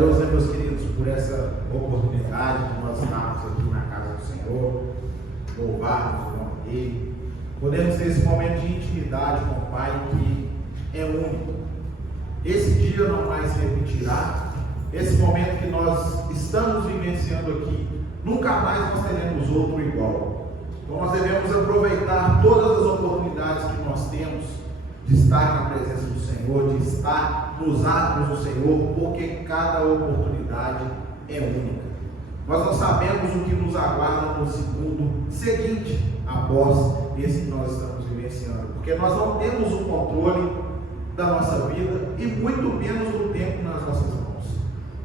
Deus, né, meus queridos, por essa oportunidade de nós estarmos aqui na casa do Senhor, louvarmos o nome dele, podemos ter esse momento de intimidade com o Pai que é único. Esse dia não mais se repetirá. Esse momento que nós estamos vivenciando aqui, nunca mais nós teremos outro igual. Então nós devemos aproveitar todas as oportunidades que nós temos de estar na presença do Senhor, de estar nos atos do Senhor, porque cada oportunidade é única. Nós não sabemos o que nos aguarda no segundo seguinte após esse que nós estamos vivenciando, porque nós não temos o controle da nossa vida e muito menos do tempo nas nossas mãos.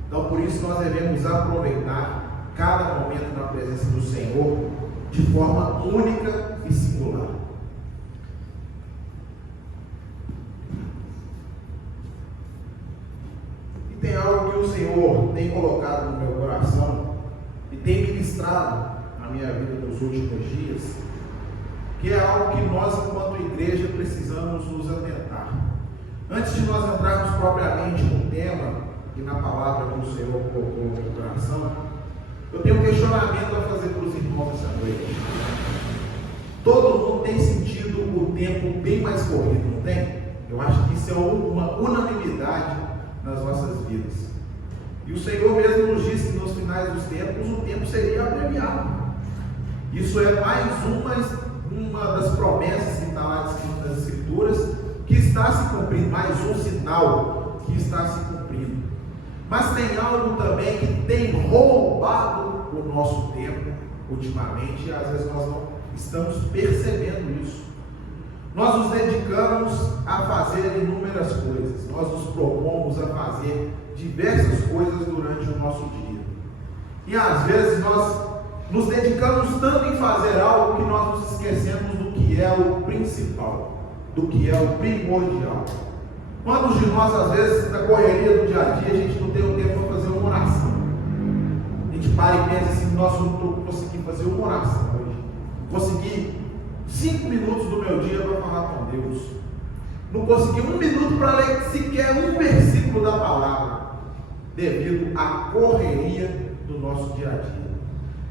Então por isso nós devemos aproveitar cada momento na presença do Senhor de forma única e singular. E tem algo que o Senhor tem colocado no meu coração e tem ministrado na minha vida nos últimos dias, que é algo que nós, enquanto igreja, precisamos nos atentar. Antes de nós entrarmos propriamente no tema e na palavra que o Senhor colocou no meu coração, eu tenho um questionamento a fazer para os irmãos essa noite. Todo mundo tem sentido o tempo bem mais corrido, não tem? Eu acho que isso é uma unanimidade nas nossas vidas. E o Senhor mesmo nos disse que nos finais dos tempos o tempo seria abreviado. Isso é mais uma das promessas que está lá escritas nas Escrituras, que está se cumprindo, mais um sinal que está se cumprindo. Mas tem algo também que tem roubado o nosso tempo ultimamente, e às vezes nós não estamos percebendo isso. Nós nos dedicamos a fazer inúmeras coisas, nós nos propomos a fazer diversas coisas durante o nosso dia. E às vezes nós nos dedicamos tanto em fazer algo que nós nos esquecemos do que é o principal, do que é o primordial. Quantos de nós, às vezes, na correria do dia a dia, a gente não tem o tempo para fazer uma oração? A gente para e pensa assim: nossa, eu não estou conseguindo fazer uma oração hoje. Consegui 5 minutos do meu dia para falar com Deus. Não consegui 1 minuto para ler sequer um versículo da palavra, devido à correria do nosso dia a dia.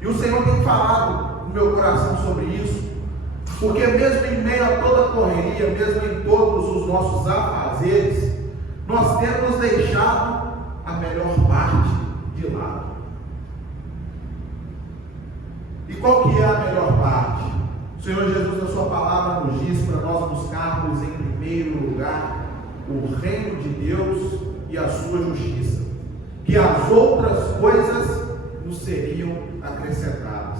E o Senhor tem falado no meu coração sobre isso, porque mesmo em meio a toda a correria, mesmo em todos os nossos afazeres, nós temos deixado a melhor parte de lado. E qual que é a melhor parte? O Senhor Jesus, na sua palavra, nos diz para nós buscarmos em primeiro lugar o reino de Deus e a sua justiça, que as outras coisas nos seriam acrescentadas.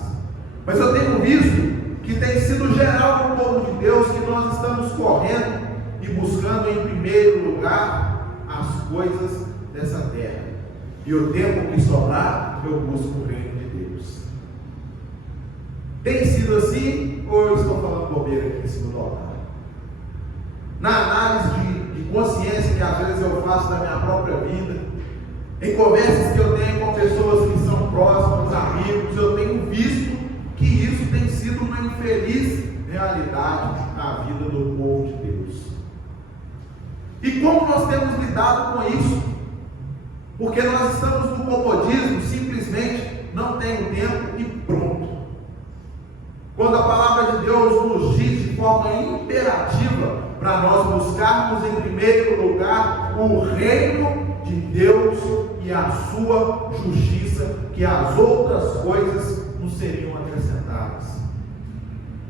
Mas eu tenho visto que tem sido geral no povo de Deus, que nós estamos correndo e buscando em primeiro lugar as coisas dessa terra, e o tempo que sobrar eu busco o reino de Deus. Tem sido assim, ou eu estou falando bobeira aqui em cima do altar? Na análise de consciência que às vezes eu faço da minha própria vida, em conversas que eu tenho com pessoas que são próximas, amigos, eu tenho visto que isso tem sido uma infeliz realidade na vida do povo de Deus. E como nós temos lidado com isso? Porque nós estamos no comodismo, simplesmente não tenho tempo e pronto. Quando a palavra de Deus nos diz de forma imperativa para nós buscarmos em primeiro lugar o reino de Deus e a sua justiça, que as outras coisas nos seriam acrescentadas.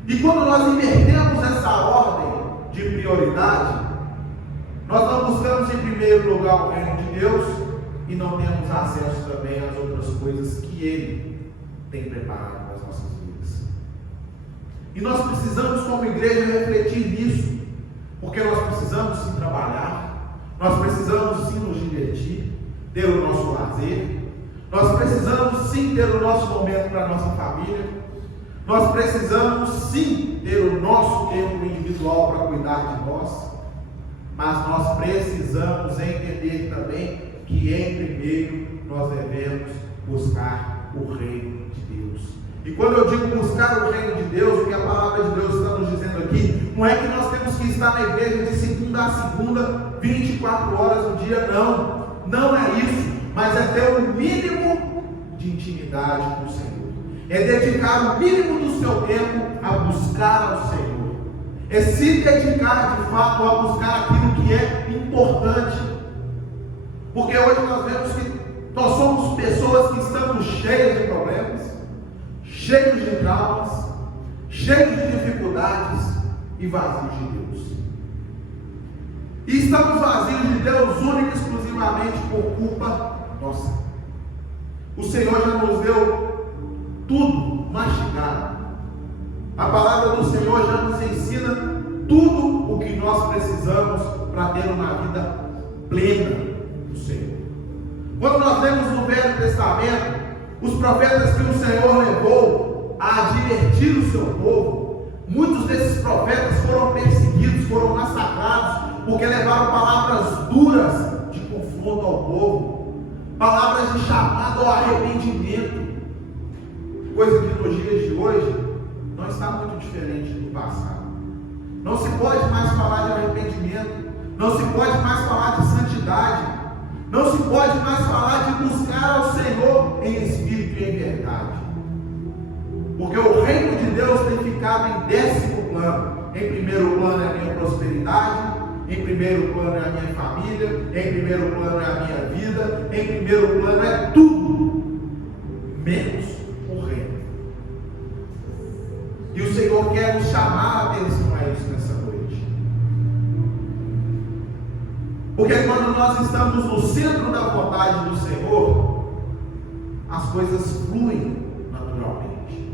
E quando nós invertemos essa ordem de prioridade, nós não buscamos em primeiro lugar o reino de Deus e não temos acesso também às outras coisas que Ele tem preparado para as nossas vidas. E nós precisamos, como igreja, refletir nisso, porque nós precisamos sim trabalhar, nós precisamos sim nos divertir, ter o nosso lazer, nós precisamos sim ter o nosso momento para a nossa família, nós precisamos sim ter o nosso tempo individual para cuidar de nós, mas nós precisamos entender também que em primeiro nós devemos buscar o reino de Deus. E quando eu digo buscar o reino de Deus, o que a palavra de Deus está nos dizendo aqui, não é que nós temos que estar na igreja de segunda a segunda, 24 horas no dia, não é isso, mas é intimidade com o Senhor. É dedicar o mínimo do seu tempo a buscar ao Senhor. É se dedicar de fato a buscar aquilo que é importante. Porque hoje nós vemos que nós somos pessoas que estamos cheias de problemas, cheios de traumas, cheios de dificuldades e vazios de Deus. E estamos vazios de Deus única e exclusivamente por culpa nossa. O Senhor já nos deu tudo mastigado. A palavra do Senhor já nos ensina tudo o que nós precisamos para ter uma vida plena do Senhor. Quando nós lemos no Velho Testamento, os profetas que o Senhor levou a advertir o seu povo, muitos desses profetas foram perseguidos, foram massacrados, porque levaram palavras duras de confronto ao povo, palavras de chamado ao arrependimento, coisa que nos dias de hoje não está muito diferente do passado. Não se pode mais falar de arrependimento, não se pode mais falar de santidade, não se pode mais falar de buscar ao Senhor em espírito e em verdade, porque o reino de Deus tem ficado em 10º plano. Em primeiro plano é a minha prosperidade, em primeiro plano é a minha família, em primeiro plano é a minha vida, em primeiro plano é tudo menos o reino. E o Senhor quer nos chamar a atenção a isso nessa noite. Porque quando nós estamos no centro da vontade do Senhor, as coisas fluem naturalmente.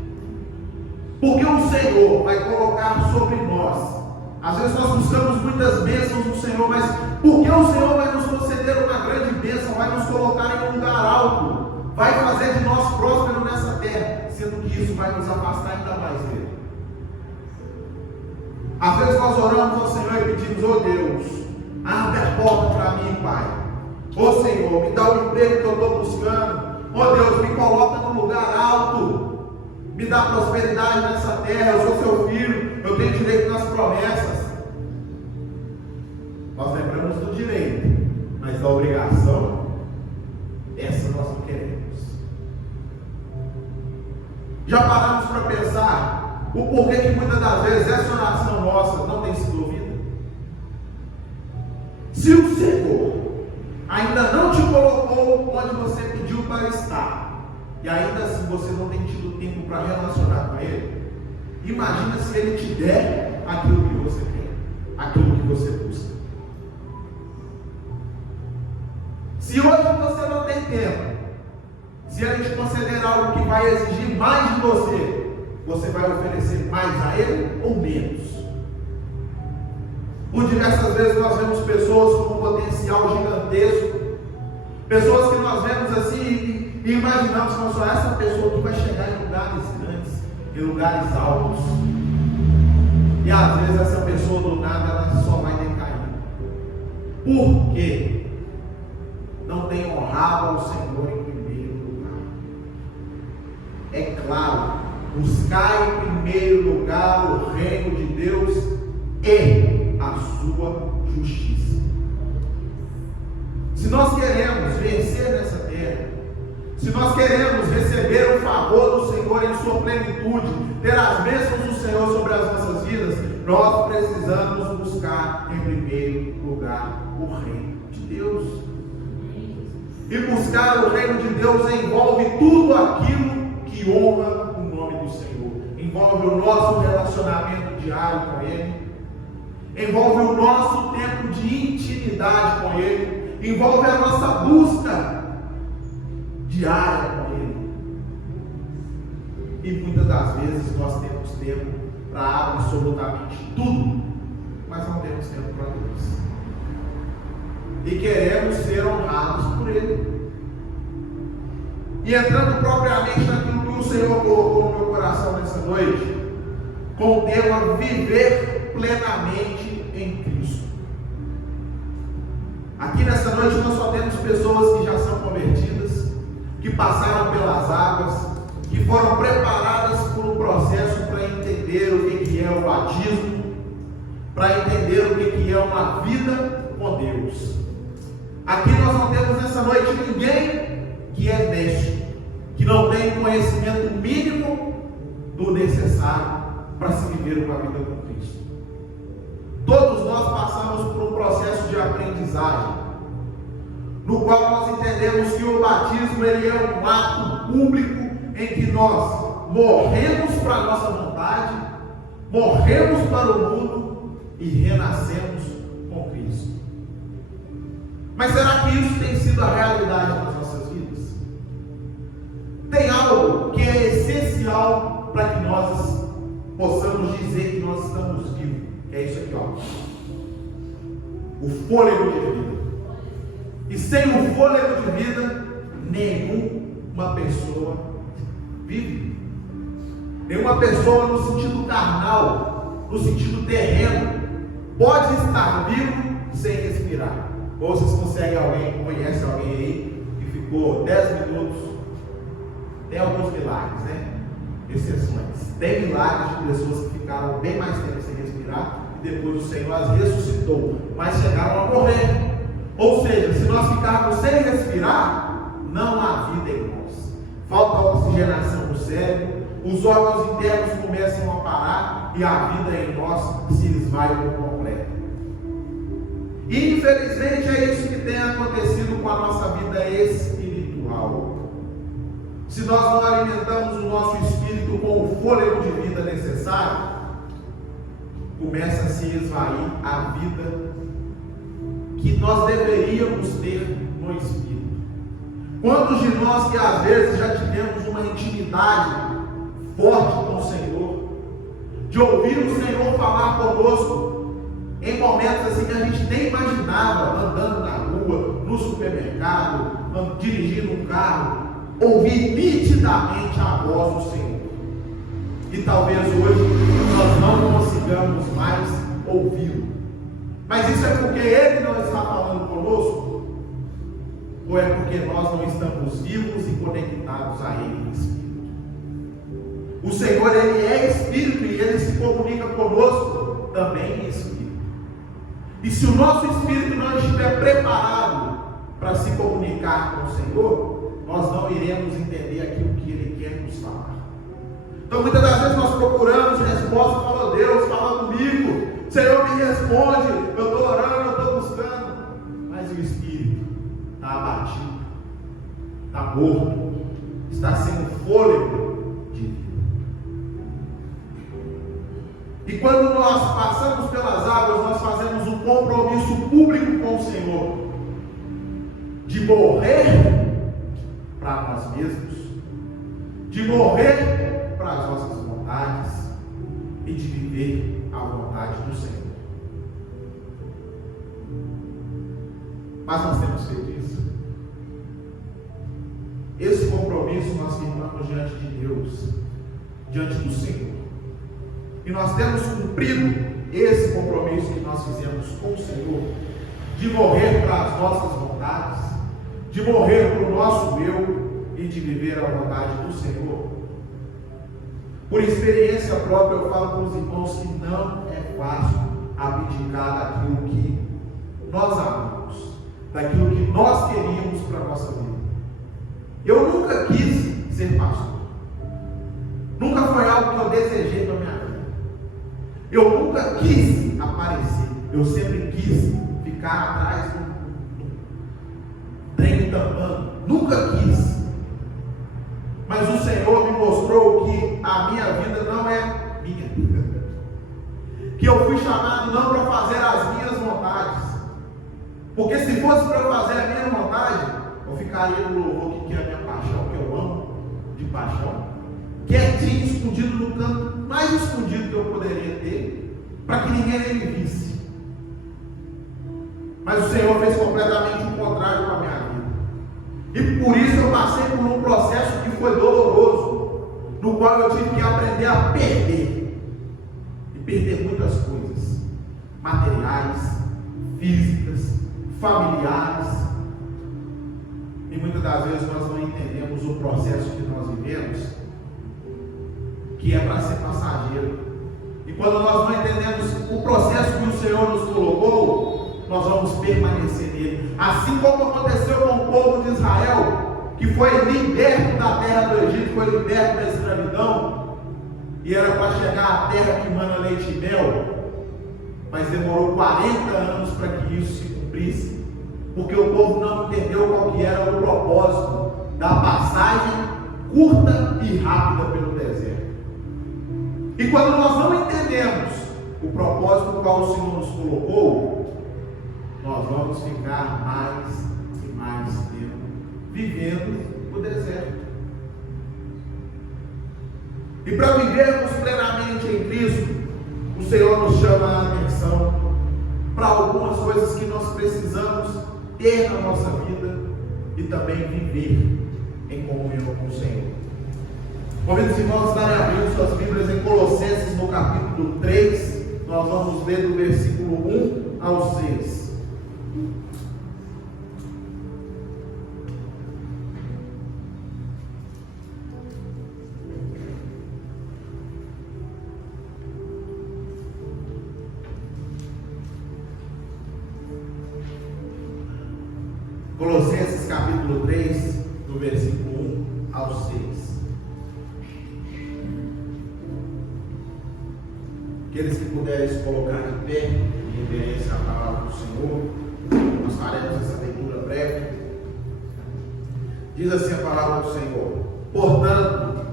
Porque o Senhor vai colocar sobre nós. Às vezes nós buscamos muitas bênçãos do Senhor, mas porque o Senhor vai nos conceder uma grande bênção, vai nos colocar em um lugar alto, vai fazer de nós prósperos nessa terra, sendo que isso vai nos afastar ainda mais dele. Às vezes nós oramos ao Senhor e pedimos: ó Deus, abre a porta para mim, Pai. Ó Senhor, me dá o emprego que eu estou buscando. Ó Deus, me coloca num lugar alto. Me dá prosperidade nessa terra. Eu sou seu filho, eu tenho direito nas promessas. Nós lembramos do direito, mas da obrigação, essa nós não queremos. Já paramos para pensar o porquê que muitas das vezes essa oração nossa não tem sido ouvida? Se o Senhor ainda não te colocou onde você pediu para estar, e ainda assim você não tem tido tempo para relacionar com Ele, imagina se Ele te der aquilo que você quer, aquilo que você busca. Se hoje você não tem tempo, se Ele te conceder algo que vai exigir mais de você, você vai oferecer mais a Ele ou menos? Por diversas vezes nós vemos pessoas com um potencial gigantesco, pessoas que nós vemos assim e imaginamos que só essa pessoa que vai chegar em lugares grandes, em lugares altos, e às vezes essa pessoa do nada ela só vai decair. Por quê? Não tem honrado ao Senhor em primeiro lugar. É claro, buscar em primeiro lugar o reino de Deus é a sua justiça. Se nós queremos vencer nessa terra, se nós queremos receber o favor do Senhor em sua plenitude, ter as bênçãos do Senhor sobre as nossas vidas, nós precisamos buscar em primeiro lugar o reino de Deus. E buscar o reino de Deus envolve tudo aquilo que honra o nome do Senhor. Envolve o nosso relacionamento diário com Ele, envolve o nosso tempo de intimidade com Ele, envolve a nossa busca diária com Ele. E muitas das vezes nós temos tempo para absolutamente tudo, mas não temos tempo para Deus. E queremos ser honrados por Ele. E entrando propriamente naquilo que o Senhor colocou no meu coração nessa noite, com o tema viver plenamente em Cristo. Aqui nessa noite nós só temos pessoas que já são convertidas, que passaram pelas águas, que foram preparadas por um processo para entender o que é o batismo, para entender o que é uma vida com Deus. Aqui nós não temos nessa noite ninguém que é neste, que não tem conhecimento mínimo do necessário para se viver uma vida com Cristo. Todos nós passamos por um processo de aprendizagem, no qual nós entendemos que o batismo ele é um ato público em que nós morremos para a nossa vontade, morremos para o mundo e renascemos com Cristo. Mas será que isso tem sido a realidade nas nossas vidas? Tem algo que é essencial para que nós possamos dizer que nós estamos vivos, que é isso aqui, ó. O fôlego de vida. E sem o fôlego de vida, nenhuma pessoa vive. Nenhuma pessoa no sentido carnal, no sentido terreno, pode estar vivo sem respirar. Ou vocês conhecem alguém aí que ficou 10 minutos? Tem alguns milagres, né? Exceções. Tem milagres de pessoas que ficaram bem mais tempo sem respirar e depois o Senhor as ressuscitou, mas chegaram a morrer. Ou seja, se nós ficarmos sem respirar, não há vida em nós. Falta oxigenação no cérebro, os órgãos internos começam a parar e a vida em nós se esvai por completo. E infelizmente é isso que tem acontecido com a nossa vida espiritual. Se nós não alimentamos o nosso espírito com o fôlego de vida necessário, começa a se esvair a vida que nós deveríamos ter no Espírito. Quantos de nós que às vezes já tivemos uma intimidade forte com o Senhor, de ouvir o Senhor falar conosco em momentos assim que a gente nem imaginava, andando na rua, no supermercado, dirigindo um carro, ouvir nitidamente a voz do Senhor. E talvez hoje nós não consigamos mais ouvi-lo. Mas isso é porque Ele não está falando conosco? Ou é porque nós não estamos vivos e conectados a Ele em Espírito? O Senhor, Ele é Espírito e Ele se comunica conosco também em Espírito. E se o nosso Espírito não estiver preparado para se comunicar com o Senhor, nós não iremos entender aquilo que Ele quer nos falar. Então muitas das vezes nós procuramos resposta, fala Deus, fala comigo, Senhor me responde, eu estou orando, eu estou buscando, mas o Espírito está abatido, está morto, está sem o fôlego de vida. E quando nós passamos pelas águas, nós fazemos um compromisso público com o Senhor, de morrer para nós mesmos, de morrer para as nossas vontades e de viver a vontade do Senhor. Mas nós temos feito isso. Esse compromisso nós firmamos diante de Deus, diante do Senhor. E nós temos cumprido esse compromisso que nós fizemos com o Senhor, de morrer para as nossas vontades, de morrer para o nosso eu e de viver a vontade do Senhor. Por experiência própria, eu falo para os irmãos que não é fácil abdicar daquilo que nós amamos, daquilo que nós queríamos para a nossa vida. Eu nunca quis ser pastor. Nunca foi algo que eu desejei para a minha vida. Eu nunca quis aparecer. Eu sempre quis ficar atrás do trem tampando. Nunca quis. Mas o Senhor me mostrou que a minha vida não é minha. Que eu fui chamado não para fazer as minhas vontades. Porque se fosse para eu fazer a minha vontade, eu ficaria no louvor que é a minha paixão, que eu amo de paixão, quietinho, escondido no canto mais escondido que eu poderia ter, para que ninguém me visse. Mas o Senhor fez completamente o contrário com a minha vida. E por isso eu passei por um processo que foi doloroso, no qual eu tive que aprender a perder. E perder muitas coisas, materiais, físicas, familiares. E muitas das vezes nós não entendemos o processo que nós vivemos, que é para ser passageiro. E quando nós não entendemos o processo que o Senhor nos colocou, nós vamos permanecer nele. Assim como aconteceu com o povo de Israel, que foi liberto da terra do Egito, foi liberto da escravidão, e era para chegar à terra que mana leite e mel, mas demorou 40 anos para que isso se cumprisse, porque o povo não entendeu qual que era o propósito da passagem curta e rápida pelo deserto. E quando nós não entendemos o propósito no qual o Senhor nos colocou, nós vamos ficar mais e mais tempo vivendo o deserto. E para vivermos plenamente em Cristo, o Senhor nos chama a atenção para algumas coisas que nós precisamos ter na nossa vida e também viver em comunhão com o Senhor. Convido os irmãos a estarem abrindo suas Bíblias em Colossenses, no capítulo 3. Nós vamos ler do versículo 1 ao 6. Colossenses capítulo 3, do versículo 1 ao 6. Aqueles que puderem se colocar de pé em reverência à palavra do Senhor, nós faremos essa leitura breve. Diz assim a palavra do Senhor: portanto,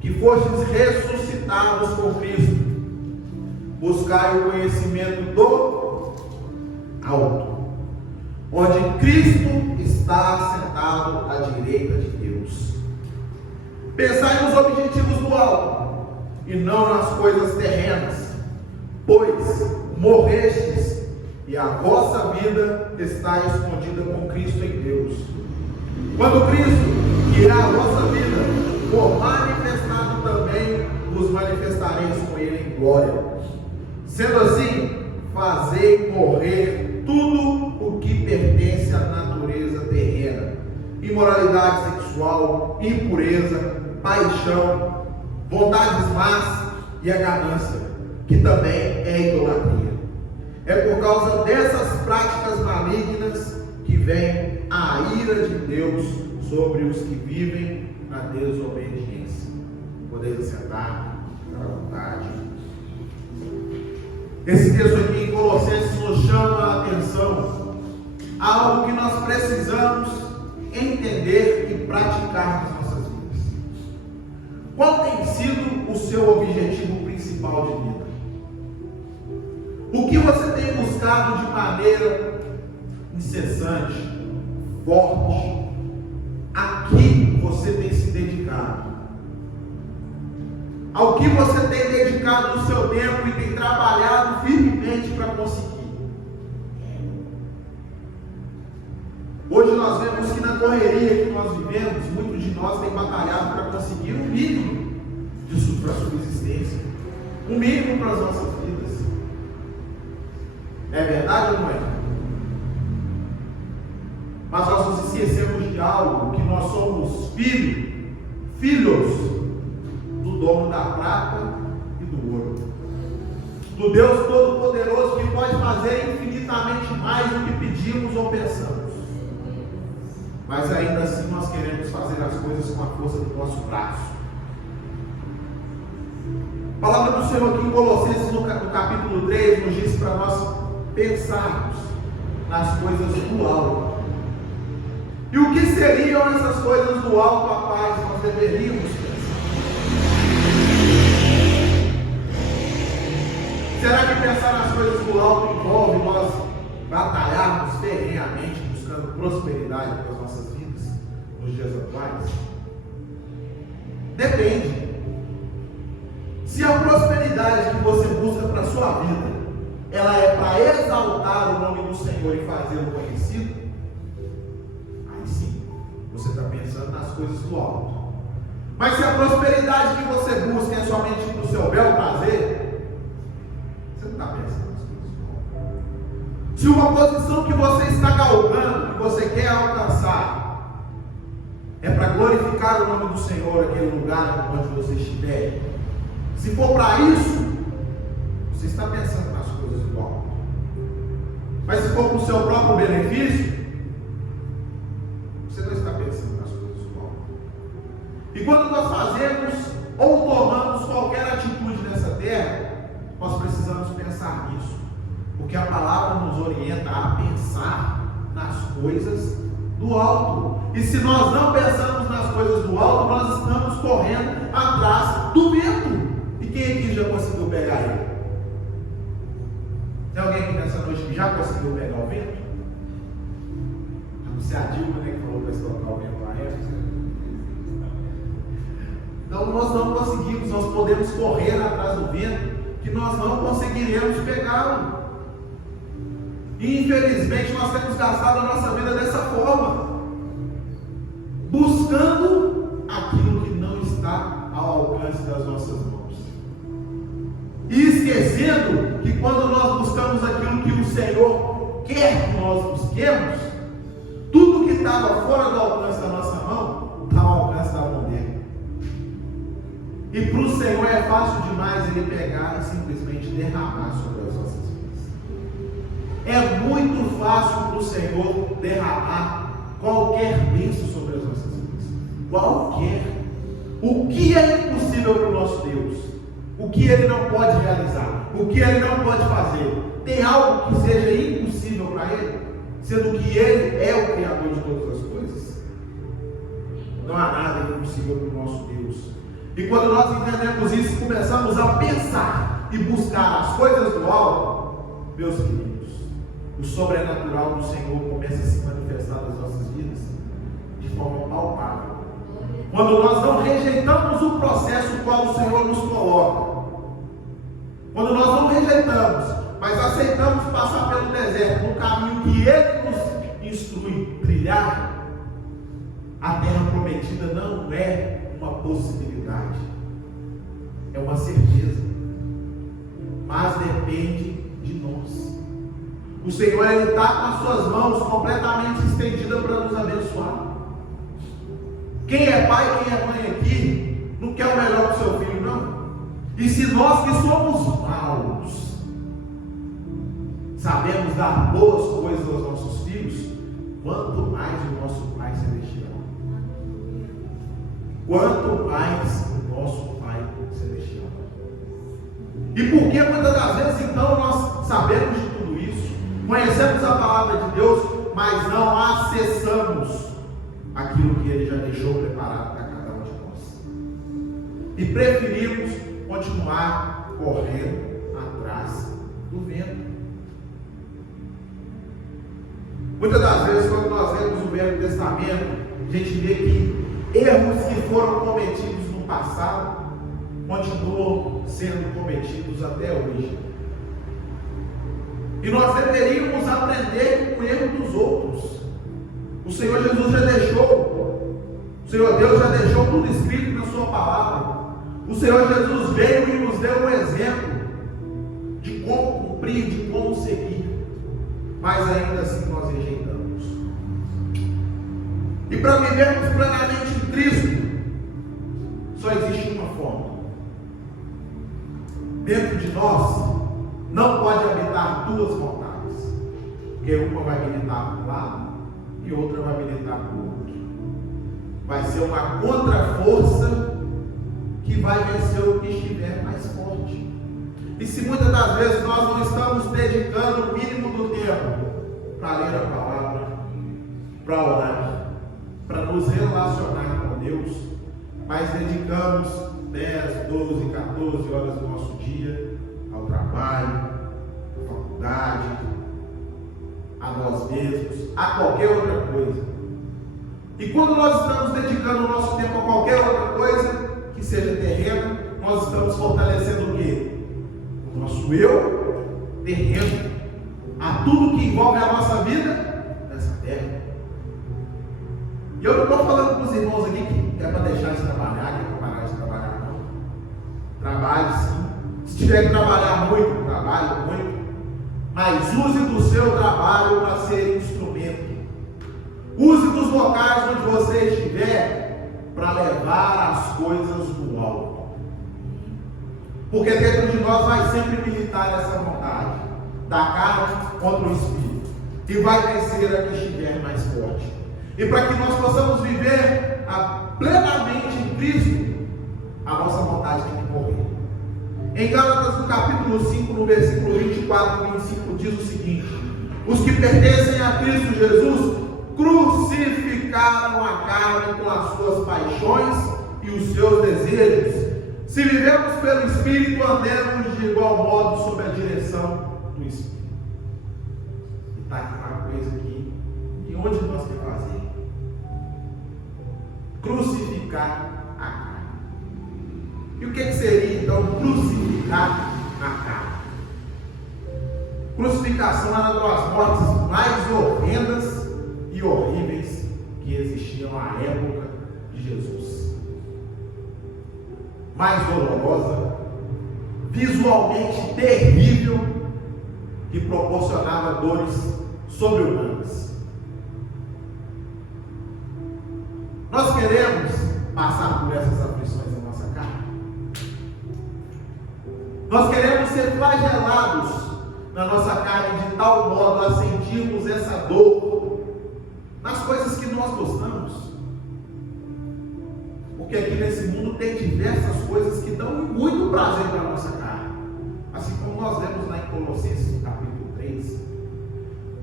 que fostes ressuscitados com Cristo, buscai o conhecimento do alto, onde Cristo está sentado à direita de Deus. Pensai nos objetivos do alto, e não nas coisas terrenas, pois morrestes, e a vossa vida está escondida com Cristo em Deus. Quando Cristo, que é a vossa vida, for manifestado, também vos manifestareis com Ele em glória. Sendo assim, fazei morrer tudo o que pertence à natureza terrena: imoralidade sexual, impureza, paixão, vontades más e a ganância, que também é idolatria. É por causa dessas práticas malignas que vem a ira de Deus sobre os que vivem na desobediência. Podemos sentar à vontade. Esse texto aqui em Colossenses nos chama a atenção a algo que nós precisamos entender e praticar nas nossas vidas. Qual tem sido o seu objetivo principal de vida? O que você tem buscado de maneira incessante, forte? A que você tem se dedicado? Ao que você tem dedicado o seu tempo e tem trabalhado firmemente para conseguir? Hoje nós vemos que na correria que nós vivemos, muitos de nós têm batalhado para conseguir um mínimo para a subsistência, um mínimo para as nossas vidas. É verdade ou não é? Mas nós nos esquecemos de algo, que nós somos filhos do dono da prata e do ouro, do Deus Todo-Poderoso, que pode fazer infinitamente mais do que pedimos ou pensamos. Mas ainda assim nós queremos fazer as coisas com a força do nosso braço. A palavra do Senhor aqui em Colossenses, no capítulo 3, nos diz para nós pensarmos nas coisas do alto. E o que seriam essas coisas do alto a quais nós deveríamos pensar? Será que pensar nas coisas do alto envolve nós batalharmos ferrenhamente buscando prosperidade para as nossas vidas nos dias atuais? Depende. Se a prosperidade que você busca para a sua vida, ela é para exaltar o nome do Senhor e fazê-lo conhecido, aí sim, você está pensando nas coisas do alto. Mas se a prosperidade que você busca é somente para o seu bel prazer, você não está pensando nas coisas do alto. Se uma posição que você está galgando, que você quer alcançar, é para glorificar o nome do Senhor naquele lugar onde você estiver, se for para isso, você está pensando nas coisas do alto. Mas se for para o seu próprio benefício, você não está pensando nas coisas do quando nós fazemos ou tomamos qualquer atitude nessa terra, nós precisamos pensar nisso, porque a palavra nos orienta a pensar nas coisas do alto. E se nós não pensamos nas coisas do alto, nós estamos correndo atrás do vento. E quem aqui já conseguiu pegar ele? Tem alguém aqui nessa noite que já conseguiu pegar o vento? A não ser a Dilma, né, que falou para estocar o vento lá. Então nós não conseguimos, nós podemos correr atrás do vento, que nós não conseguiremos pegá-lo. E infelizmente nós temos gastado a nossa vida dessa forma, buscando aquilo que não está ao alcance das nossas mãos, e esquecendo que quando nós buscamos aquilo que o Senhor quer que nós busquemos, tudo que estava fora do alcance da nossa mão está ao alcance da mão dele. E para o Senhor é fácil demais ele pegar e simplesmente derramar sobre as nossas vidas. É muito fácil para o Senhor derramar qualquer bênção sobre as nossas vidas. Qualquer. O que é impossível para o nosso Deus? O que Ele não pode realizar? O que Ele não pode fazer? Tem algo que seja impossível para Ele? Sendo que Ele é o Criador de todas as coisas? Não há nada impossível para o nosso Deus. E quando nós entendemos isso, começamos a pensar e buscar as coisas do alto, meus queridos, o sobrenatural do Senhor começa a se manifestar nas nossas vidas de forma palpável. Quando nós não rejeitamos o processo qual o Senhor nos coloca, quando nós não rejeitamos, mas aceitamos passar pelo deserto, no caminho que Ele nos instrui trilhar, a terra prometida não é uma possibilidade, é uma certeza, mas depende de nós. O Senhor está com as suas mãos completamente estendidas para nos abençoar. Quem é pai, quem é mãe aqui, não quer o melhor para o seu filho, não. E se nós que somos maus sabemos dar boas coisas aos nossos filhos, quanto mais o nosso Pai Celestial. Quanto mais o nosso Pai Celestial. E por que muitas das vezes então nós sabemos de tudo isso, conhecemos a palavra de Deus, mas não acessamos aquilo que Ele já deixou preparado para cada um de nós, e preferimos continuar correndo atrás do vento? Muitas das vezes, quando nós lemos o Velho Testamento, a gente vê que erros que foram cometidos no passado continuam sendo cometidos até hoje. E nós deveríamos aprender com o erro dos outros. O Senhor Jesus já deixou, o Senhor Deus já deixou tudo escrito na sua palavra. O Senhor Jesus veio e nos deu um exemplo de como cumprir, de como seguir. Mas ainda assim nós rejeitamos. E para vivermos plenamente em Cristo, só existe uma forma. Dentro de nós não pode habitar duas vontades, porque uma vai militar para um lado e outra vai militar para o outro. Vai ser uma contra-força que vai vencer o que estiver mais forte. E se muitas das vezes nós não estamos dedicando o mínimo do tempo para ler a palavra, para orar, para nos relacionar com Deus, mas dedicamos 10, 12, 14 horas do nosso dia ao trabalho, à faculdade, a nós mesmos, a qualquer outra coisa. E quando nós estamos dedicando o nosso tempo a qualquer outra coisa, que seja terreno, nós estamos fortalecendo o quê? O nosso eu terreno, a tudo que envolve a nossa vida nessa terra. E eu não estou falando para os irmãos aqui que é para deixar de trabalhar, que é para parar de trabalhar, não. Trabalhe sim. Se tiver que trabalhar muito, trabalhe muito. Mas use do seu trabalho para ser instrumento. Use dos locais onde você estiver para levar as coisas do alto. Porque dentro de nós vai sempre militar essa vontade da carne contra o espírito. E vai vencer a que estiver mais forte. E para que nós possamos viver plenamente em Cristo, a nossa vontade tem que morrer. Em Gálatas, no capítulo 5, no versículo 24 e 25, diz o seguinte: os que pertencem a Cristo Jesus crucificaram a carne com as suas paixões e os seus desejos. Se vivemos pelo Espírito, andemos de igual modo sob a direção do Espírito. E está aqui uma coisa aqui, que onde nós queremos fazer? Crucificar a carne. E o que seria então crucificar a carne? Crucificação era uma das mortes mais horrendas e horríveis que existiam na época de Jesus. Mais dolorosa, visualmente terrível, que proporcionava dores sobre-humanas. Nós queremos passar por essas aflições na nossa carne. Nós queremos ser flagelados na nossa carne de tal modo a sentirmos essa dor nas coisas que nós gostamos. Porque aqui nesse mundo tem diversas coisas que dão muito prazer para a nossa carne. Assim como nós vemos lá em Colossenses, no capítulo 3.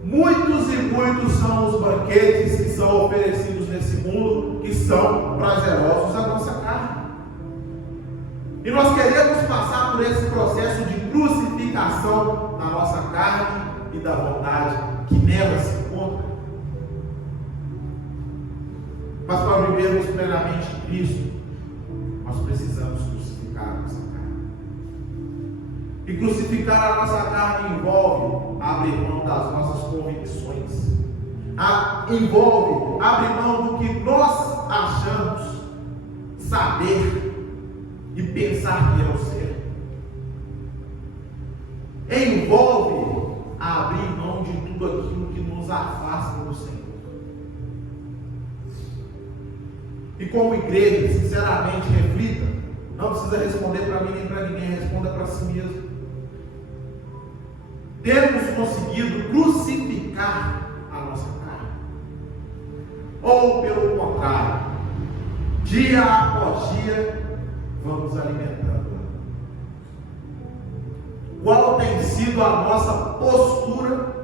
Muitos e muitos são os banquetes que são oferecidos nesse mundo, que são prazerosos à nossa carne. E nós queremos passar por esse processo de crucificação na nossa carne e da vontade que nela se encontra. Mas para vivermos plenamente Cristo, nós precisamos crucificar a nossa carne. E crucificar a nossa carne envolve abrir mão das nossas convicções, envolve abrir mão do que nós achamos saber e pensar que é o certo. Envolve abrir mão de tudo aquilo que nos afasta do Senhor. E como igreja, sinceramente, reflita. Não precisa responder para mim nem para ninguém, responda para si mesmo. Temos conseguido crucificar a nossa carne? Ou pelo contrário, dia após dia, vamos alimentando-a? Qual tem sido a nossa postura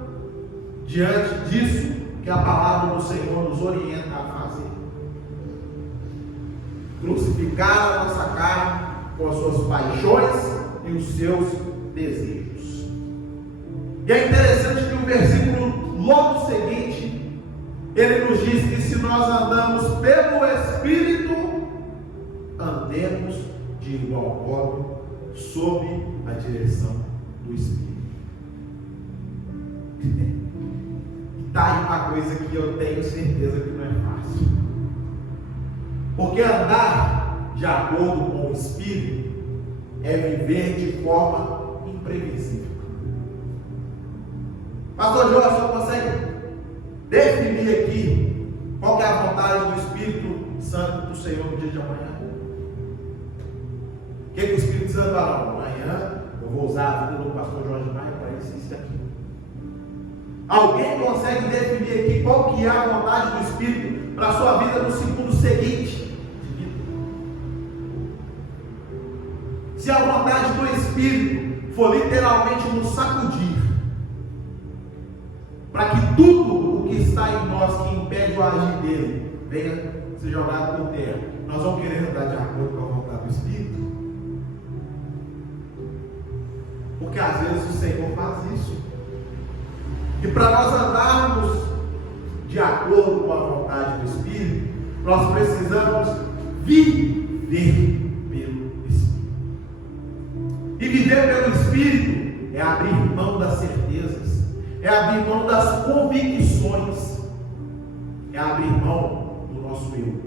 diante disso que a palavra do Senhor nos orienta a fazer? Crucificar a nossa carne com as suas paixões e os seus desejos. E é interessante que o versículo logo seguinte, ele nos diz que se nós andamos pelo Espírito, andemos de igual modo sob a direção do Espírito. Está aí uma coisa que eu tenho certeza que não é fácil. Porque andar de acordo com o Espírito é viver de forma imprevisível. Pastor Jorge, você consegue definir aqui qual é a vontade do Espírito Santo do Senhor no dia de amanhã? O que o Espírito Santo fala? Amanhã eu vou usar a vida do pastor Jorge Maia para isso e aqui. Alguém consegue definir aqui qual que é a vontade do Espírito para a sua vida no segundo seguinte? Se a vontade do Espírito for literalmente nos sacudir, para que tudo o que está em nós que impede o agir dele venha ser jogado por terra, nós vamos querer andar de acordo com a vontade do Espírito? Porque às vezes o Senhor faz isso. E para nós andarmos de acordo com a vontade do Espírito, nós precisamos viver pelo Espírito. E viver pelo Espírito é abrir mão das certezas, é abrir mão das convicções, é abrir mão do nosso eu,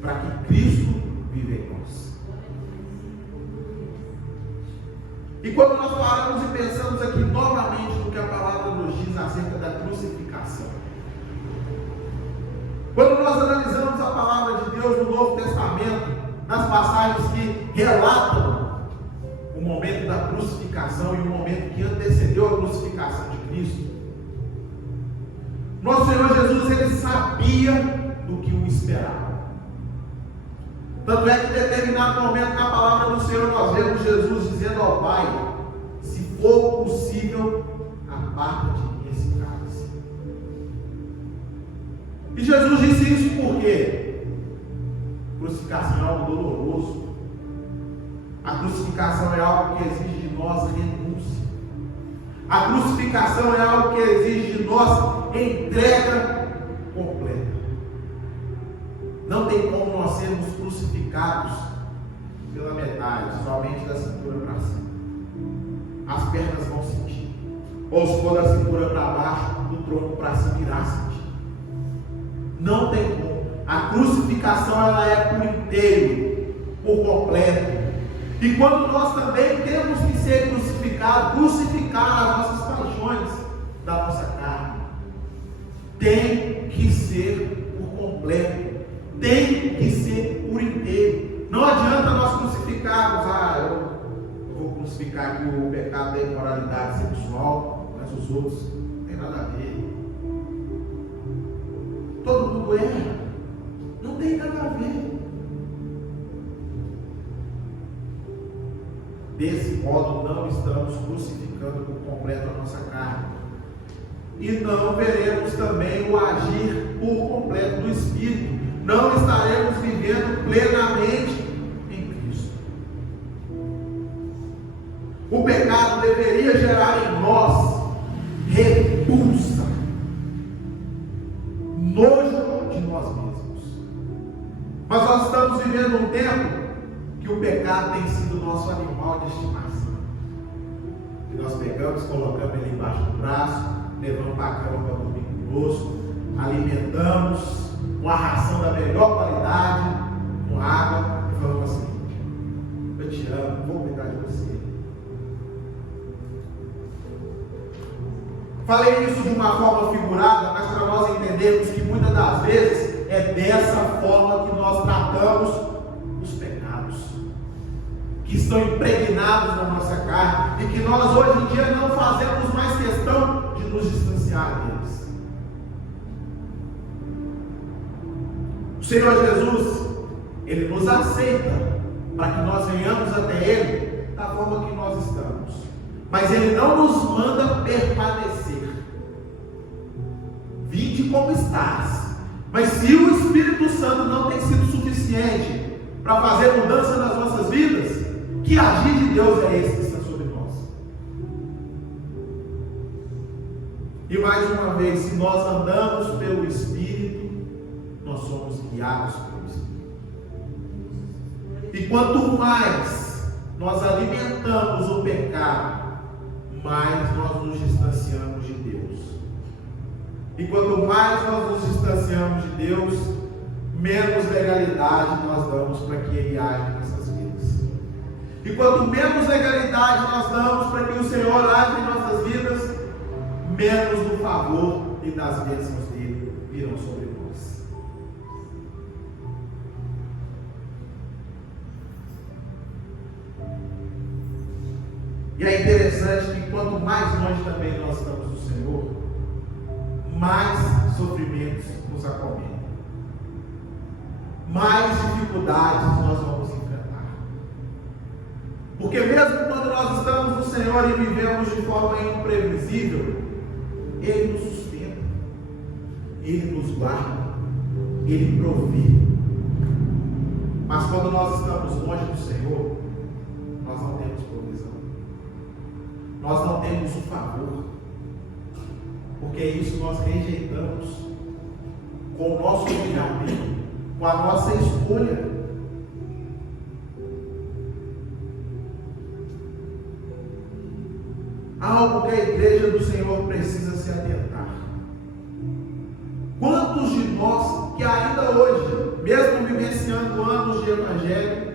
para que Cristo viva em nós. E quando nós paramos e pensamos aqui novamente no que a palavra nos diz acerca da crucificação, quando nós analisamos a palavra de Deus no Novo Testamento, nas passagens que relatam o momento da crucificação e o momento que antecedeu a crucificação de Cristo, nosso Senhor Jesus, ele sabia do que o esperava. Tanto é que em determinado momento na palavra do Senhor nós vemos Jesus dizendo ao Pai: se for possível, aparta de mim esse cálice. E Jesus disse isso por quê? A crucificação é algo doloroso. A crucificação é algo que exige de nós renúncia. A crucificação é algo que exige de nós entrega completa. Não tem como nós sermos crucificados pela metade, somente da cintura para cima. As pernas vão sentir. Ou se for da cintura para baixo, do tronco para cima irá sentir. Não tem como. A crucificação ela é por inteiro, por completo. E quando nós também temos que ser crucificados, crucificar as nossas paixões da nossa carne, tem que ser por completo, tem que ser por inteiro. Não adianta nós crucificarmos, eu vou crucificar aqui o pecado da imoralidade sexual, mas os outros não tem nada a ver. Todo mundo erra, não tem nada a ver. Desse modo, não estamos crucificando por completo a nossa carne. E não veremos também o agir por completo do Espírito. Não estaremos vivendo plenamente em Cristo. O pecado deveria gerar em nós repulsa, nojo de nós mesmos. Mas nós estamos vivendo um tempo que o pecado tem sido nosso animal de estimação. E nós pegamos, colocamos ele embaixo do braço, levamos para a cama para dormir conosco, alimentamos uma ração da melhor qualidade, com água, e falamos assim: eu te amo, vou cuidar de você. Falei isso de uma forma figurada, mas para nós entendermos que muitas das vezes é dessa forma que nós tratamos os pecados que estão impregnados na nossa carne e que nós hoje em dia não fazemos mais questão de nos distanciar deles. O Senhor Jesus, Ele nos aceita para que nós venhamos até Ele da forma que nós estamos, mas Ele não nos manda permanecer. Vinde como estás. Mas se o Espírito Santo não tem sido suficiente para fazer mudança nas nossas vidas, que agir de Deus é esse que está sobre nós? E mais uma vez, se nós andamos pelo Espírito, nós somos guiados pelo Espírito. E quanto mais nós alimentamos o pecado, mais nós nos distanciamos de Deus. E quanto mais nós nos distanciamos de Deus, menos legalidade nós damos para que Ele age nessas vidas. E quanto menos legalidade nós damos para que o Senhor age em nossas vidas, menos do favor e das bênçãos dele virão sobre nós. E é interessante que quanto mais longe também nós estamos do Senhor, mais sofrimentos nos acometem, mais dificuldades nós vamos enfrentar. Porque mesmo quando nós estamos no Senhor e vivemos de forma imprevisível, Ele nos sustenta, Ele nos guarda, Ele provê. Mas quando nós estamos longe do Senhor, nós não temos provisão, nós não temos o favor, porque isso nós rejeitamos com o nosso livre-arbítrio, com a nossa escolha. Algo que a igreja do Senhor precisa se atentar. Quantos de nós que ainda hoje, mesmo vivenciando anos de evangelho,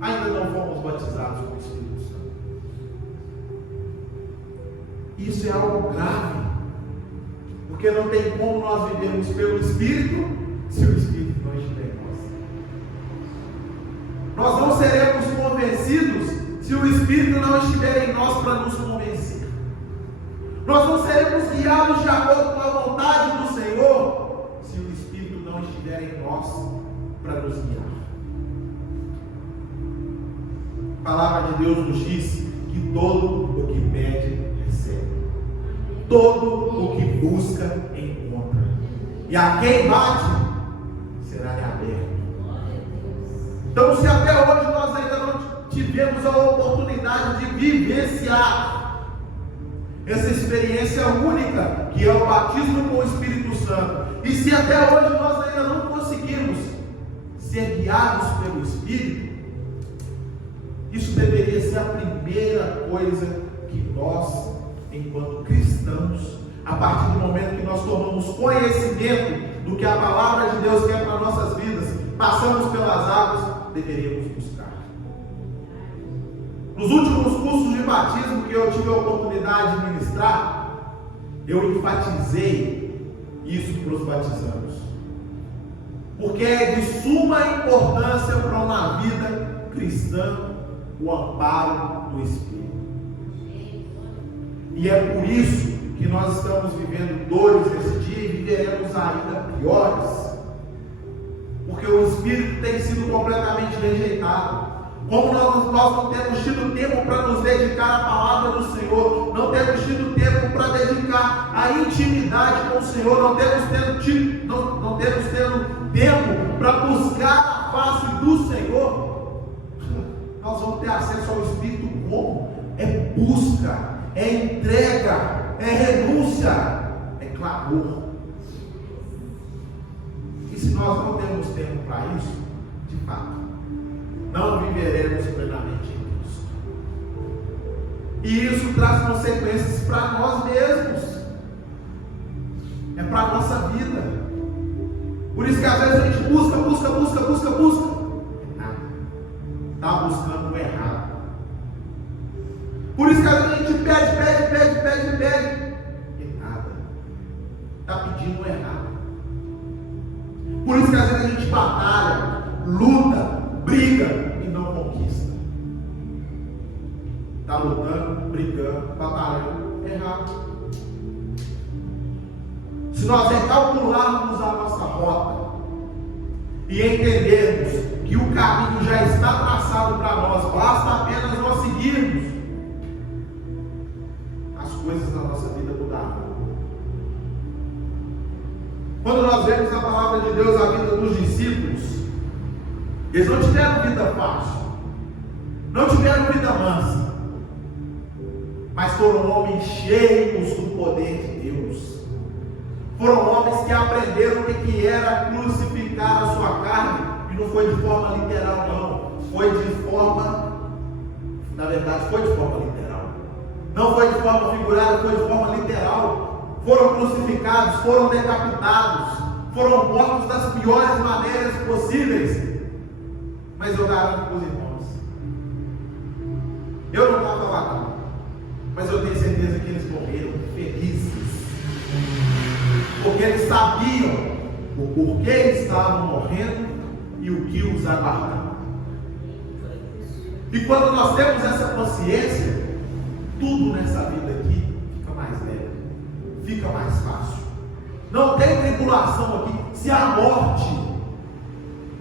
ainda não fomos batizados com o Espírito Santo? Isso é algo grave, porque não tem como nós vivermos pelo Espírito se o Espírito não estiver em nós. Nós não seremos convencidos se o Espírito não estiver em nós para nos convencer. Nós não seremos guiados de acordo com a vontade do Senhor se o Espírito não estiver em nós para nos guiar. A palavra de Deus nos diz que todo o que pede, recebe. Todo o que busca, encontra. E a quem bate, será aberto. Então, se até hoje nós ainda não tivemos a oportunidade de vivenciar essa experiência única, que é o batismo com o Espírito Santo, e se até hoje nós ainda não conseguimos ser guiados pelo Espírito, isso deveria ser a primeira coisa que nós, enquanto cristãos, a partir do momento que nós tomamos conhecimento do que a palavra de Deus quer para nossas vidas, passamos pelas águas, deveríamos buscar. Nos últimos cursos de batismo que eu tive a oportunidade de ministrar, eu enfatizei isso para os batizandos, porque é de suma importância para uma vida cristã o amparo do Espírito. E é por isso que nós estamos vivendo dores nesse dia e viveremos ainda piores, porque o Espírito tem sido completamente rejeitado. Como nós não temos tido tempo para nos dedicar à palavra do Senhor, não temos tido tempo para dedicar à intimidade com o Senhor, não temos tido tempo para buscar a face do Senhor, nós vamos ter acesso ao Espírito como? É busca, é entrega, é renúncia, é clamor. E se nós não temos tempo para isso, de fato, não viveremos plenamente em Cristo. E isso traz consequências para nós mesmos. É para a nossa vida. Por isso que às vezes a gente busca. Nada. Está buscando o errado. Por isso que às vezes a gente pede. E nada. Está pedindo o errado. Por isso que às vezes a gente batalha, luta, briga e não conquista. Está lutando, brigando, batalhando, errado. Se nós recalcularmos a nossa rota e entendermos que o caminho já está traçado para nós, basta apenas nós seguirmos, as coisas da nossa vida mudarão. Quando nós vemos a palavra de Deus, a vida dos discípulos, eles não tiveram vida fácil, não tiveram vida mansa, mas foram homens cheios do poder de Deus. Foram homens que aprenderam o que era crucificar a sua carne, e não foi de forma literal, não. Foi de forma literal. Não foi de forma figurada, foi de forma literal. Foram crucificados, foram decapitados, foram mortos das piores maneiras possíveis. Mas eu garanto para os irmãos, eu não estava lá não, mas eu tenho certeza que eles morreram felizes, porque eles sabiam o porquê estavam morrendo e o que os aguardava. E quando nós temos essa consciência, tudo nessa vida aqui fica mais leve, fica mais fácil. Não tem tribulação aqui. Se a morte,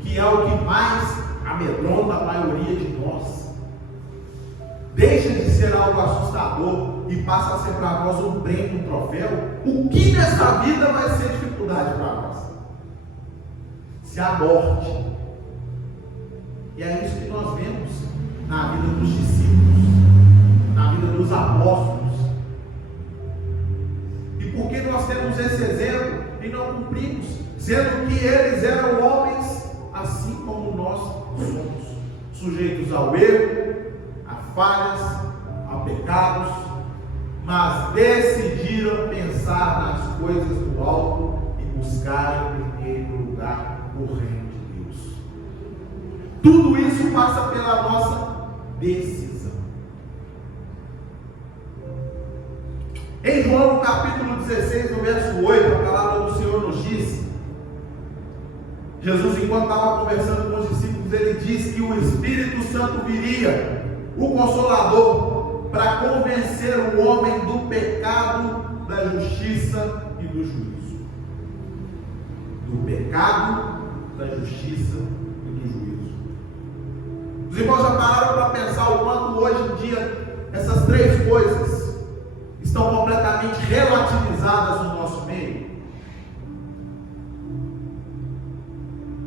que é o que mais amedronta a maioria de nós, deixa de ser algo assustador e passa a ser para nós um prêmio, um troféu, o que nessa vida vai ser dificuldade para nós? Se a morte, e é isso que nós vemos na vida dos discípulos, na vida dos apóstolos. E por que nós temos esse exemplo e não cumprimos? Sendo que eles eram homens assim como nós somos, sujeitos ao erro, a falhas, a pecados, mas decidiram pensar nas coisas do alto e buscar em primeiro lugar o reino de Deus. Tudo isso passa pela nossa decisão. Em João capítulo 16, no verso 8, a palavra do Senhor nos diz, Jesus, enquanto estava conversando com os discípulos, ele disse que o Espírito Santo viria, o Consolador, para convencer o homem do pecado, da justiça e do juízo. Do pecado, da justiça e do juízo. Os irmãos já pararam para pensar o quanto hoje em dia essas três coisas estão completamente relativizadas no nosso meio?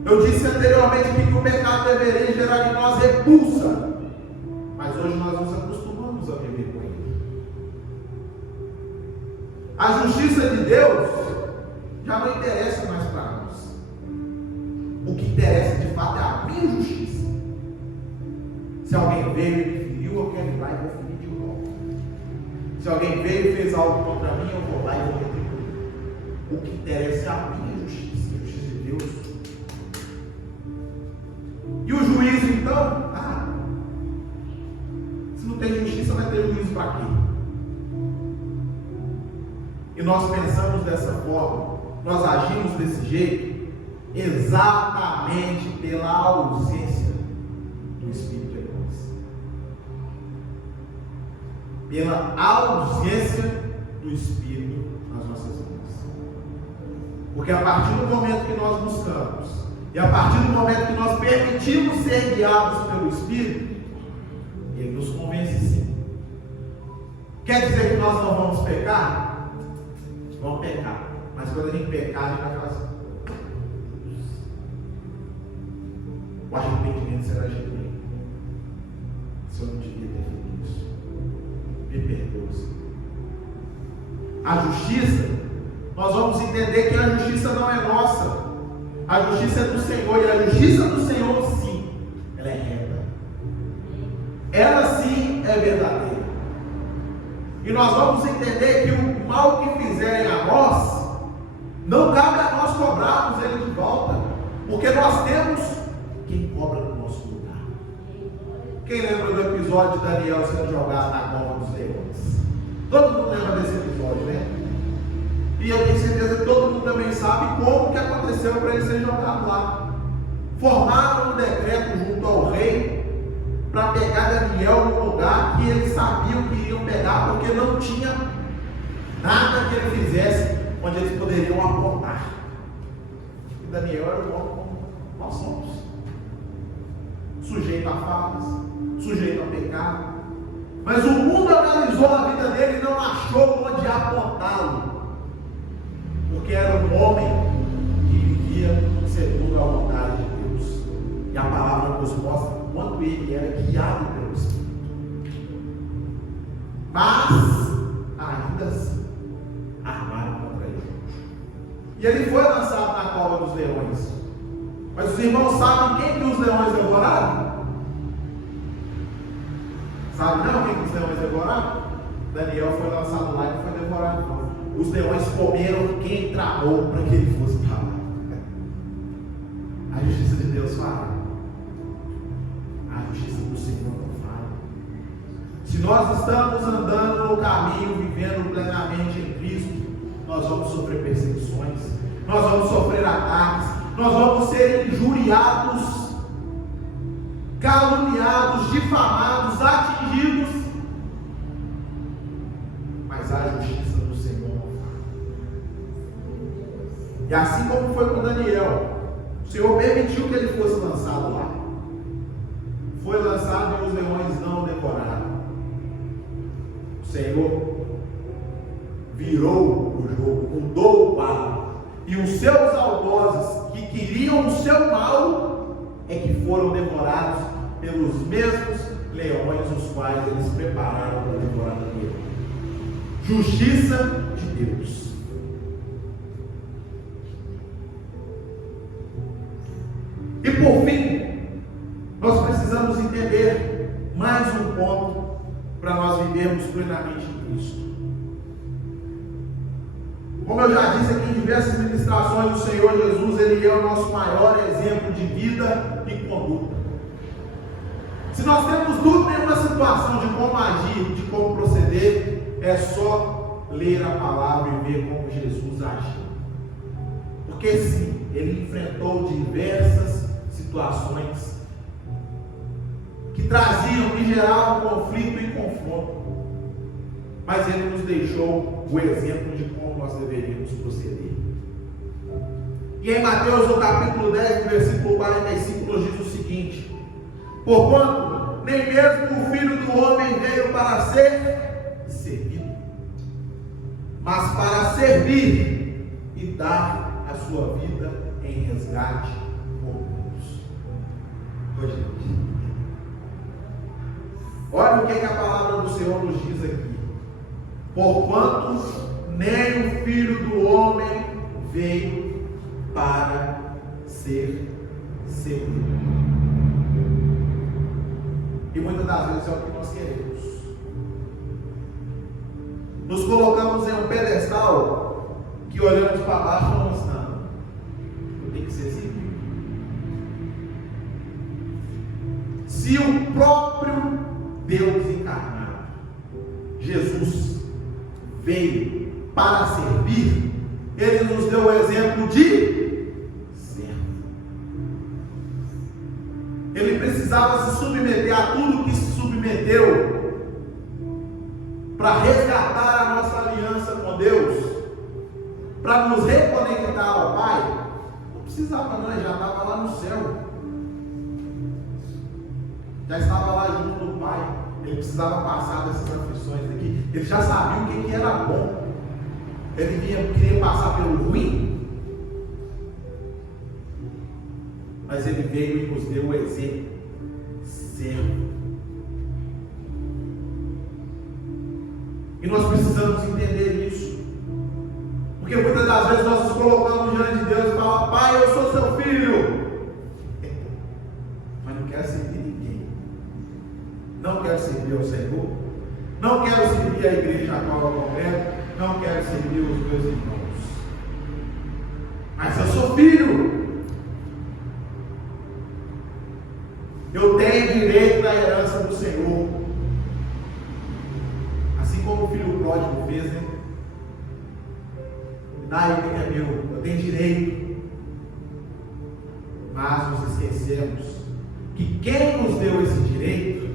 Eu disse anteriormente que o pecado deveria gerar em nós repulsa, mas hoje nós nos acostumamos a viver com ele. A justiça de Deus já não interessa mais para nós. O que interessa de fato é a minha justiça. Se alguém veio e me feriu, eu quero ir lá e vou ferir de volta. Se alguém veio e fez algo contra mim, eu vou lá e vou retribuir. O que interessa é a minha justiça, a justiça de Deus. E o juízo então? Se não tem justiça, vai ter juízo para quê? E nós pensamos dessa forma, nós agimos desse jeito, exatamente pela ausência do Espírito em nós. Pela ausência do Espírito nas nossas vidas. Porque a partir do momento que nós buscamos, e a partir do momento que nós permitimos ser guiados pelo Espírito, Ele nos convence sim. Quer dizer que nós não vamos pecar? Vamos pecar. Mas quando a gente pecar, a gente vai falar assim: o arrependimento será genuíno. Se eu não devia ter feito isso, me perdoe, Senhor. A justiça, nós vamos entender que a justiça não é nossa. A justiça é do Senhor, e a justiça do Senhor, sim, ela é reta. Ela sim é verdadeira. E nós vamos entender que o mal que fizerem a nós, não cabe a nós cobrarmos ele de volta, porque nós temos quem cobra no nosso lugar. Quem lembra do episódio de Daniel sendo jogado na cova dos leões? Todo mundo lembra desse episódio, né? E eu tenho certeza que todo mundo também sabe como que aconteceu para ele ser jogado lá. Formaram um decreto junto ao rei para pegar Daniel no lugar que eles sabiam que iriam pegar, porque não tinha nada que ele fizesse onde eles poderiam apontar. E Daniel era um homem como nós somos, sujeito a falhas, sujeito a pecado. Mas o mundo analisou a vida dele e não achou onde apontá-lo, porque era um homem que vivia segundo a vontade de Deus. E a palavra nos mostra o quanto ele era guiado pelo Espírito. Mas, ainda assim, armaram contra ele. E ele foi lançado na cova dos leões. Mas os irmãos sabem quem que os leões devoraram? Sabe não quem que os leões devoraram? Daniel foi lançado lá e não foi devorado não. Os leões comeram quem tramou para que ele fosse para lá. A justiça de Deus fala. A justiça do Senhor não fala. Se nós estamos andando no caminho, vivendo plenamente em Cristo, nós vamos sofrer perseguições, nós vamos sofrer ataques, nós vamos ser injuriados, caluniados, difamados, atingidos. Mas a justiça do Senhor não fala. E assim como foi com Daniel, o Senhor permitiu que ele fosse lançado lá. Foi lançado e os leões não o devoraram. O Senhor virou o jogo, mudou o quadro. E os seus algozes, que queriam o seu mal, é que foram devorados pelos mesmos leões, os quais eles prepararam para devorar Daniel. Justiça de Deus. E por fim, nós precisamos entender mais um ponto para nós vivermos plenamente em Cristo. Como eu já disse aqui em diversas ministrações, o Senhor Jesus, Ele é o nosso maior exemplo de vida e conduta. Se nós temos dúvida em uma situação de como agir, de como proceder, é só ler a palavra e ver como Jesus agiu. Porque sim, Ele enfrentou diversas situações que traziam, que geravam conflito e confronto. Mas Ele nos deixou o exemplo de como nós deveríamos proceder. E em Mateus, no capítulo 10, no versículo 45, nos diz o seguinte: Porquanto nem mesmo o Filho do Homem veio para ser servido, mas para servir e dar a sua vida em resgate por muitos. Olha o que a palavra do Senhor nos diz aqui. Porquanto nem o Filho do Homem veio para ser servido. E muitas das vezes é o que nós queremos. Nos colocamos em um pedestal que olhamos para baixo e falamos: não, eu tenho que ser servido. Se o próprio Deus encarnado, Jesus, veio para servir, Ele nos deu o exemplo de servo. Ele precisava se submeter a tudo que se submeteu para resgatar a nossa aliança com Deus, para nos reconectar ao Pai. Não precisava não, ele já estava lá no céu, já estava lá junto do Pai. Ele precisava passar dessas aflições aqui. Ele já sabia o que era bom. Ele queria passar pelo ruim, mas ele veio e nos deu o exemplo: servo. E nós precisamos entender isso, porque muitas das vezes nós nos colocamos diante de Deus e falamos: Pai, eu sou seu filho, mas não quero servir ninguém, não quero servir ao Senhor, não quero servir a igreja a qual eu congrego, não quero servir os meus irmãos, mas eu sou filho, eu tenho direito à herança do Senhor, assim como o filho pródigo fez, né? Daí que é meu, eu tenho direito, mas nos esquecemos que quem nos deu esse direito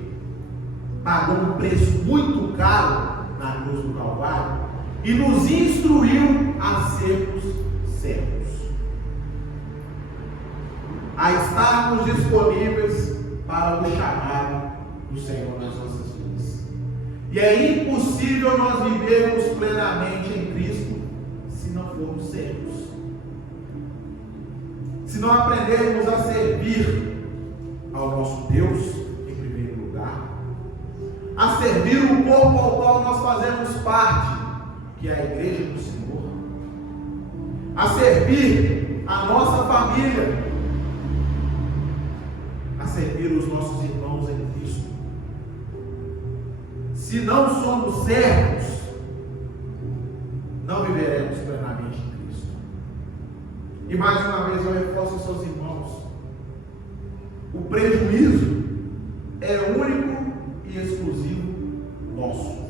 pagou um preço muito caro na cruz do Calvário e nos instruiu a sermos servos, a estarmos disponíveis para o chamado do Senhor nas nossas vidas. E é impossível nós vivermos plenamente em Cristo se não formos servos, se não aprendermos a servir ao nosso Deus em primeiro lugar, a servir o corpo ao qual nós fazemos parte, que é a igreja do Senhor, a servir a nossa família, a servir os nossos irmãos em Cristo. Se não somos servos, não viveremos plenamente em Cristo. E mais uma vez eu reforço aos seus irmãos: o prejuízo é único e exclusivo nosso.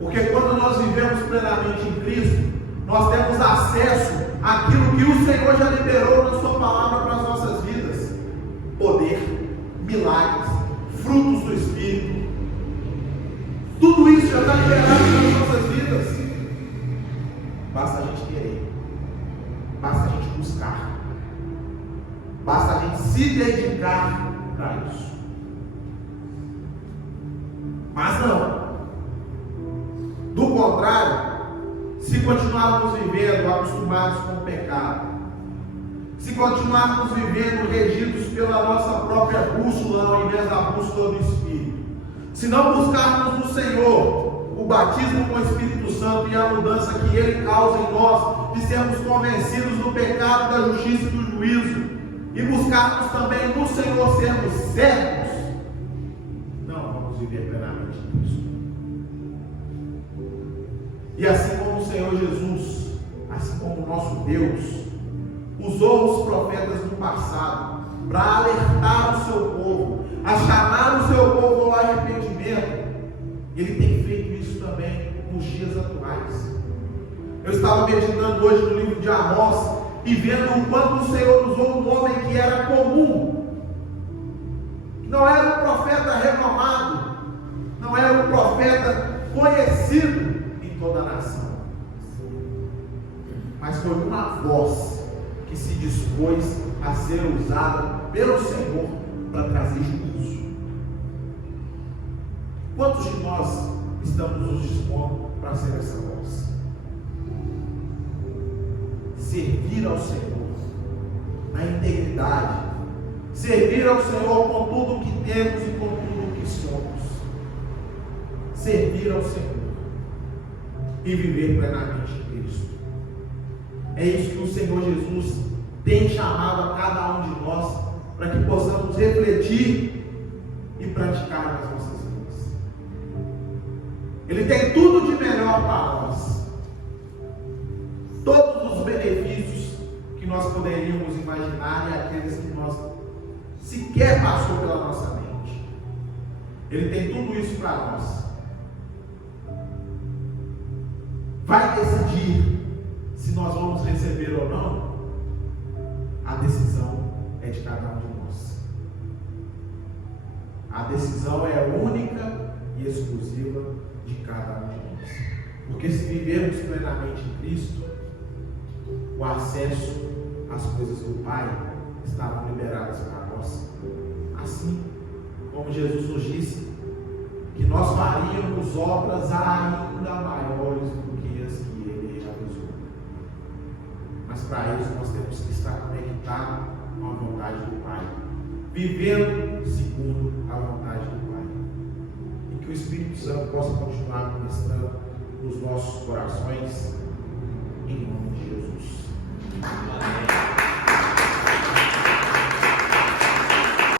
Porque quando nós vivemos plenamente em Cristo, nós temos acesso àquilo que o Senhor já liberou na sua palavra para as nossas vidas: poder, milagres, frutos do Espírito. Tudo isso já está liberado nas nossas vidas. Basta a gente querer, basta a gente buscar, basta a gente se dedicar para isso. Mas não. Do contrário, se continuarmos vivendo acostumados com o pecado, se continuarmos vivendo regidos pela nossa própria bússola ao invés da bússola do Espírito, se não buscarmos no Senhor o batismo com o Espírito Santo e a mudança que Ele causa em nós, de sermos convencidos do pecado, da justiça e do juízo, e buscarmos também no Senhor sermos servos, não vamos viver plenamente nisso. E assim como o Senhor Jesus, assim como o nosso Deus, usou os profetas do passado para alertar o seu povo, a chamar o seu povo ao arrependimento, Ele tem feito isso também nos dias atuais. Eu estava meditando hoje no livro de Amós e vendo o quanto o Senhor usou um homem que era comum, não era um profeta renomado, não era um profeta conhecido em toda a nação, mas foi uma voz que se dispôs a ser usada pelo Senhor para trazer juízo. Quantos de nós estamos nos dispondo para ser essa voz? Servir ao Senhor na integridade, servir ao Senhor com tudo o que temos e com tudo o que somos, servir ao Senhor e viver plenamente em Cristo. É isso que o Senhor Jesus tem chamado a cada um de nós, para que possamos refletir e praticar nas nossas vidas. Ele tem tudo de melhor para nós, todos os benefícios que nós poderíamos imaginar e aqueles que nós sequer passou pela nossa mente. Ele tem tudo isso para nós. Vai decidir se nós vamos receber ou não. A decisão é de cada um de nós. A decisão é única e exclusiva de cada um de nós. Porque se vivermos plenamente em Cristo, o acesso às coisas do Pai estarão liberadas para nós. Assim como Jesus nos disse que nós faríamos obras ainda maiores do que as que Ele realizou. Mas para isso nós temos que estar conectados com a vontade do Pai, vivendo segundo a vontade do Pai. E que o Espírito Santo possa continuar ministrando nos nossos corações, em nome de Jesus. Amém.